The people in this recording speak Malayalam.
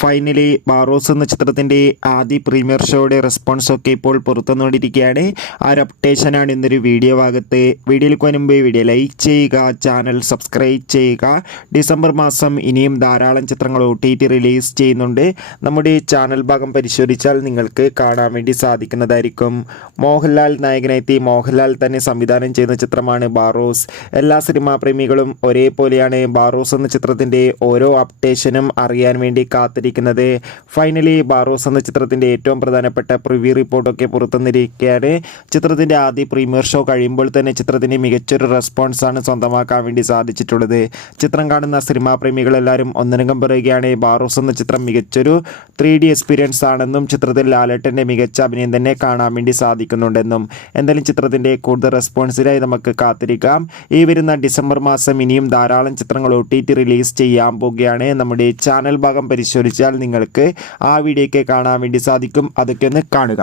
ഫൈനലി ബാറോസ് എന്ന ചിത്രത്തിൻ്റെ ആദ്യ പ്രീമിയർ ഷോയുടെ റെസ്പോൺസ് ഒക്കെ ഇപ്പോൾ പുറത്തുവന്നുകൊണ്ടിരിക്കുകയാണ്. ആ ഒരു അപ്ഡേഷനാണ് ഇന്നൊരു വീഡിയോ ഭാഗത്ത്. വീഡിയോയിലേക്ക് മുൻപ് വീഡിയോ ലൈക്ക് ചെയ്യുക, ചാനൽ സബ്സ്ക്രൈബ് ചെയ്യുക. ഡിസംബർ മാസം ഇനിയും ധാരാളം ചിത്രങ്ങൾ OTT റിലീസ് ചെയ്യുന്നുണ്ട്. നമ്മുടെ ചാനൽ ഭാഗം പരിശോധിച്ചാൽ നിങ്ങൾക്ക് കാണാൻ വേണ്ടി സാധിക്കുന്നതായിരിക്കും. മോഹൻലാൽ നായകനെത്തി മോഹൻലാൽ തന്നെ സംവിധാനം ചെയ്യുന്ന ചിത്രമാണ് ബാറോസ്. എല്ലാ സിനിമാ പ്രേമികളും ഒരേപോലെയാണ് ബാറോസ് എന്ന ചിത്രത്തിൻ്റെ ഓരോ അപ്ഡേഷനും അറിയാൻ വേണ്ടി കാത്തിരിക്കുന്നത്. ഫൈനലി ബാറോസ് എന്ന ചിത്രത്തിൻ്റെ ഏറ്റവും പ്രധാനപ്പെട്ട പ്രിവ്യൂ റിപ്പോർട്ടൊക്കെ പുറത്തുവന്നിരിക്കുകയാണ്. ചിത്രത്തിൻ്റെ ആദ്യ പ്രീമിയർ ഷോ കഴിയുമ്പോൾ തന്നെ ചിത്രത്തിന് മികച്ചൊരു റെസ്പോൺസാണ് സ്വന്തമാക്കാൻ വേണ്ടി സാധിച്ചിട്ടുള്ളത്. ചിത്രം കാണുന്ന സിനിമാ പ്രേമികളെല്ലാവരും ഒന്നടങ്കം പറയുകയാണ് ബാറോസ് എന്ന ചിത്രം മികച്ചൊരു 3D എക്സ്പീരിയൻസ് ആണെന്നും ചിത്രത്തിൽ ലാലേട്ടൻ്റെ മികച്ച അഭിനയം തന്നെ കാണാൻ വേണ്ടി സാധിക്കുന്നുണ്ടെന്നും. എന്തായാലും ചിത്രത്തിൻ്റെ കൂടുതൽ റെസ്പോൺസിനായി നമുക്ക് കാത്തിരിക്കാം. ഈ വരുന്ന ഡിസംബർ മാസം ഇനിയും ധാരാളം ചിത്രങ്ങൾ OTT റിലീസ് ചെയ്യാൻ പോവുകയാണ്. നമ്മുടെ ചാനൽ ഭാഗം പരിശോധിച്ചാൽ നിങ്ങൾക്ക് ആ വീഡിയോയ്ക്ക് കാണാൻ വേണ്ടി സാധിക്കും. അതൊക്കെ ഒന്ന് കാണുക.